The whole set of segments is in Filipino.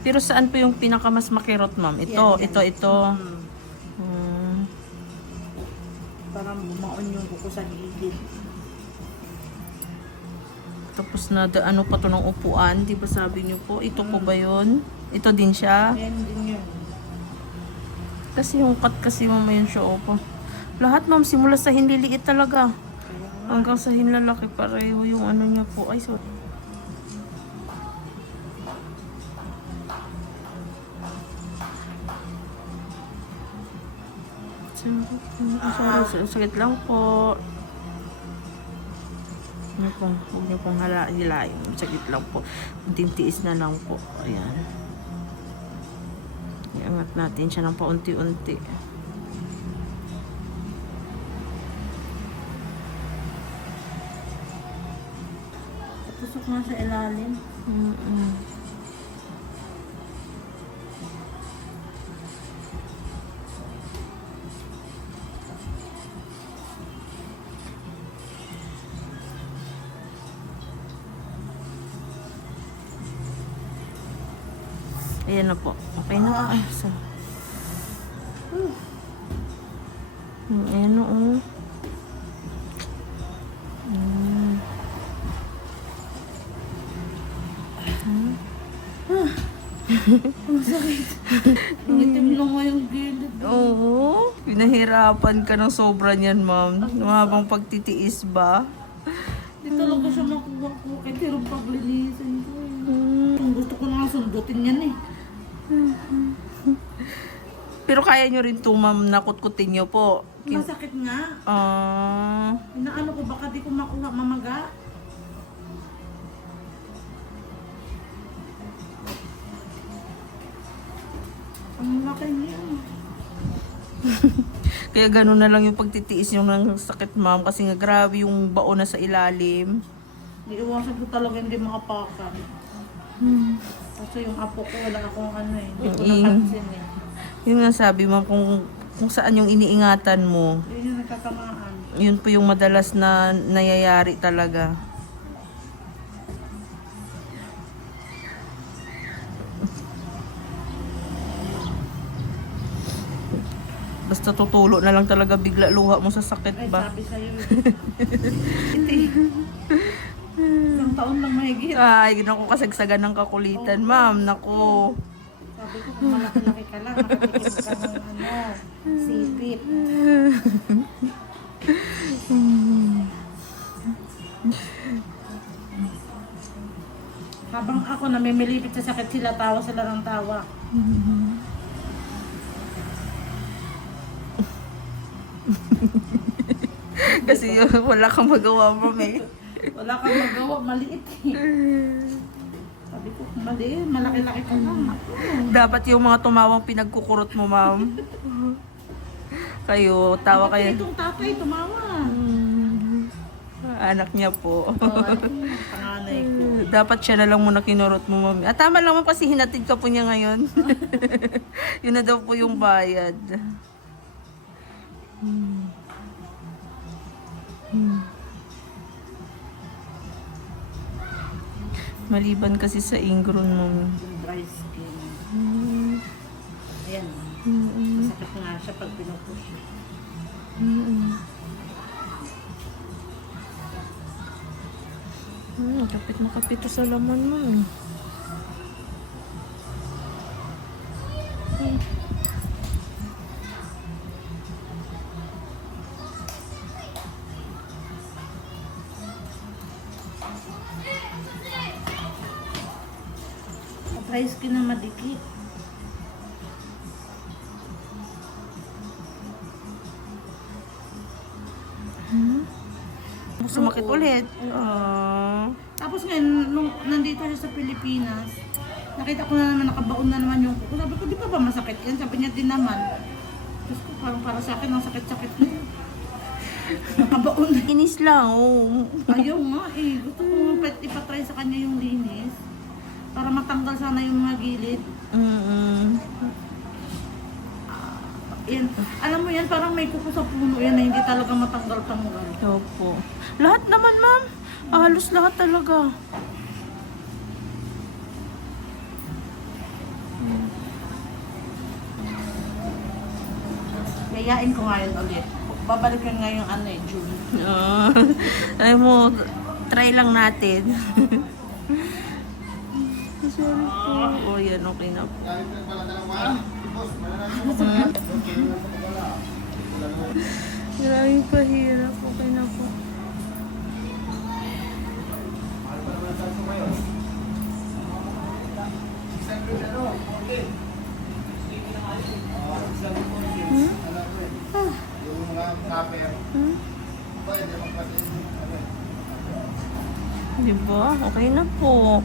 Pero saan po yung pinakamas makirot, ma'am? Ito, Yan, yan. ito. Mm. Hmm. Parang bumaon yung kuko sa gilid. Tapos na, ano pa to ng upuan? Di ba sabi niyo po? Ito po ba yun? Ito din siya? Yan din yun. Kasi yung cut kasi mama yun siya, opo. Lahat, ma'am, simula sa hinliliit talaga. Kaya nga. Hanggang sa hinlalaki, pareho yung ano niya po. Ay, sorry. Sorry, sakit lang po. Huwag niyo pong hilahin. Sakit lang po. Tintiis na lang po. Ayan. Iangat natin siya ng paunti-unti. Tusok nga sa ilalim. Ayan na po. Okay na. Ay, so. Ayan na, oh. Ang sakit. Ang itim lang nga yung gilid. Oo. Pinahirapan ka ng sobra niyan, ma'am. Habang pagtitiis ba? Hindi talaga siya makuha ko. Kahit hirap paglinisin ko. Kung gusto ko na sundutin yan eh. Pero kaya nyo rin itong, ma'am, nakutkutin nyo po. Masakit nga. Inaano ko baka di ko makuha mamaga. Ang laki niya. Kaya gano'n na lang yung pagtitiis nyo ng sakit, ma'am. Kasi nga grabe yung baon na sa ilalim. Iiwasan ko talaga hindi makapakan. Kasi yung apo ko wala akong ano eh. Hindi ko napansin eh. Yun nga sabi, ma'am, kung saan yung iniingatan mo, Yun yung nagkatamaan. yun po yung madalas na nangyayari talaga. Basta tutulo na lang talaga bigla luha mo sa sakit Ay, ba? sabi sa'yo eh. Hindi. Isang taon lang mahigit. Ay, naku, kasagsagan ng kakulitan, ma'am. Naku. Sabi ko kung malaki-laki ka lang, nakatikim ka ng ano, sipit. Habang ako namimilipit sa sakit sila, tawa sila ng tawa. Kasi yun, wala kang magawa, ma'am eh. Wala kang magawa, maliit eh. Sabi ko, maliit, malaki-laki ka lang. Dapat yung mga tumawang pinagkukurot mo, ma'am. Kayo, tawa Dapat kayo. itong tatay, tumawa. Anak niya po. Panganay ko. Dapat siya na lang muna kinurot mo, ma'am. At tama lang, ma'am, kasi hinatid ka po niya ngayon. Yun na daw po yung bayad. Maliban kasi sa ingrown mo. Yung dry skin. Ayan. Masakit nga siya pag pinupush. Kapit na kapit to sa laman mo. Dry skin na madikit. Sumakit Oo. ulit. Tapos ngayon, nung nandito siya sa Pilipinas, nakita ko na naman nakabaon na naman yung kuko. Sabi ko, di ba ba masakit yan? Sabi niya din naman. Tapos ko, parang para sa akin, ang sakit-sakit na yun. Nakabaon na. Inis lang, oh. Ayaw nga eh. Gusto ko ipatry sa kanya yung linis. Para matanggal sana yung mga gilid. Yan. Alam mo yan, parang may kuko sa puno yan na hindi talaga matanggal-tanggal. Opo. Lahat naman, ma'am. Halos lahat talaga. Yayain ko ngayon ulit. Babalik yan ngayong June. Ay mo, try lang natin. Sorry po. Oh, yan, okay na po. Maraming pahirap. Okay na po. Diba? Okay na po.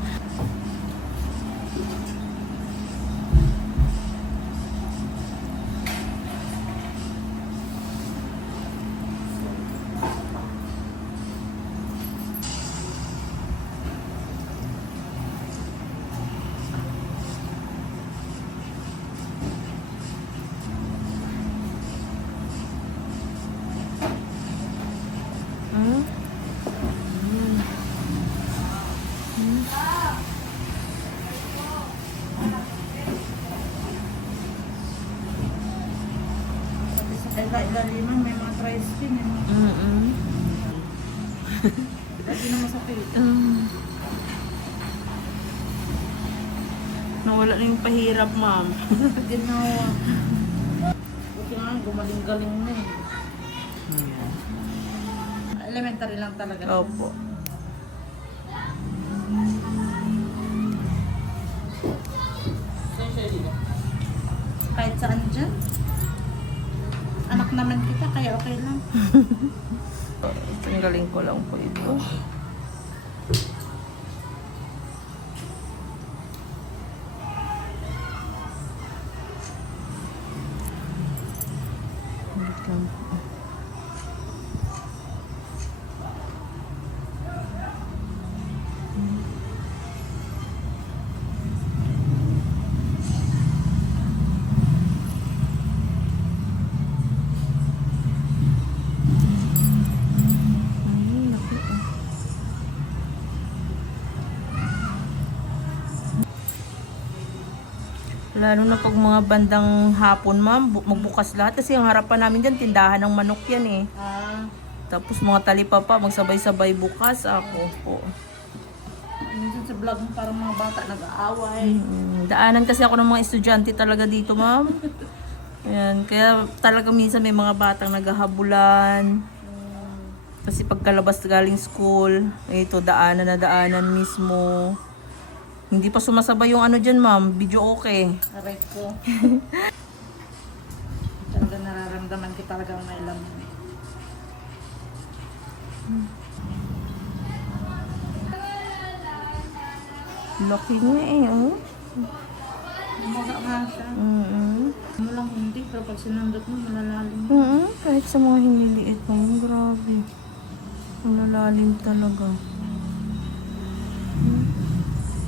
Ilaliman, may mga dry skin. Hindi na masakit. Nawala na yung pahirap, ma'am. Ginawa. Buti nga, gumaling-galing na eh. Elementary lang talaga. Opo. Kahit saan dyan. Anak naman kita, kaya okay lang. Tanggalin ko lang po ito. Wait lang po. Lalo na pag mga bandang hapon, ma'am, magbukas lahat. Kasi ang harapan namin dyan, tindahan ng manok yan eh. Tapos mga talipapa, magsabay-sabay bukas ako po. Minsan sa vlog mo parang mga bata nag-aaway. Daanan kasi ako ng mga estudyante talaga dito, ma'am. Ayan, kaya talaga minsan may mga batang naghahabulan. Kasi pagkalabas galing school, ito, daanan mismo. Hindi pa sumasabay yung ano dyan, ma'am. Video okay. Aray ko. Talaga nararamdaman ko talagang may laman. Laki niya eh, oh. Umaga nga siya. Ano lang hindi, pero pag sinundot mo, malalalim. Kahit sa mga hiniliit pa yun, grabe. Malalalim talaga.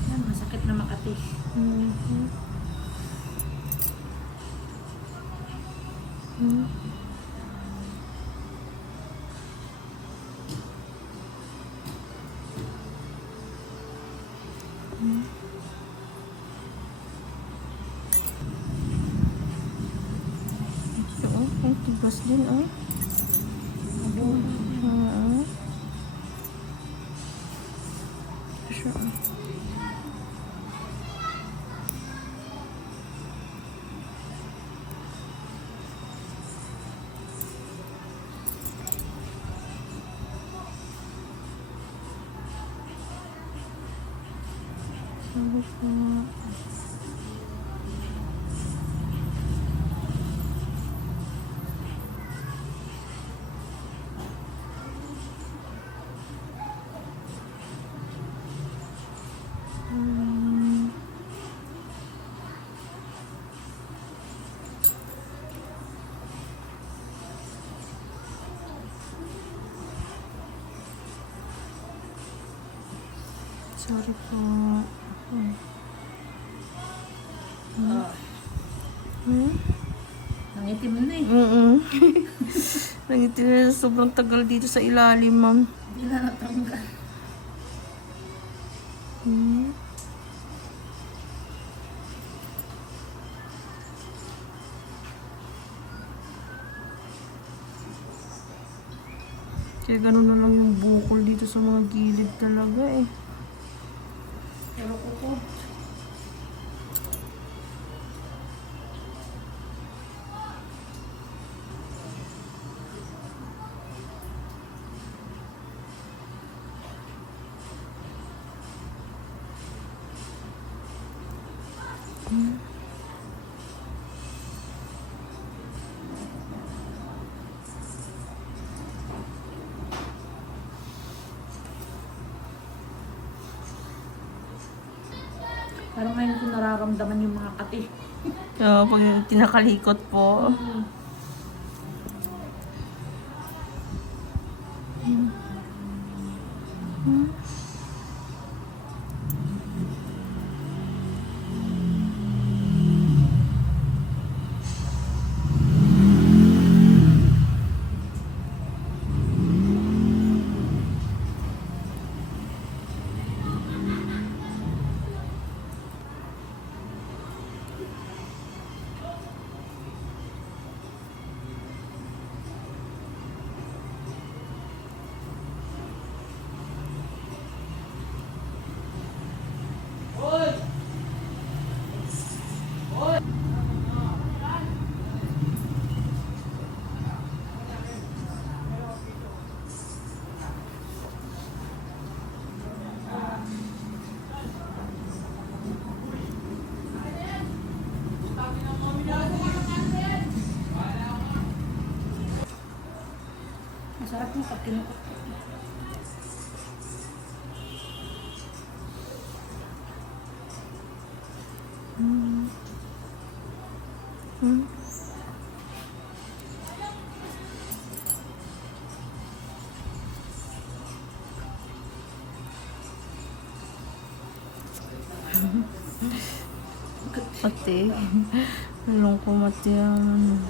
Yan, masakit na Makati. Ito, oh. Ang tigas din, oh. Siya, oh. Sorry po. Sorry po. Nangitim na eh. Nangitim na sobrang tagal dito sa ilalim, ma'am. Hindi na natanggal. Kaya ganun na lang yung bukol dito sa mga gilid talaga eh. Pero kuko. Parang ngayon ko nararamdaman yung mga kati. So, pag tinakalikot po. Masarap yung pag kinukot. Ate, nalong ko mati ang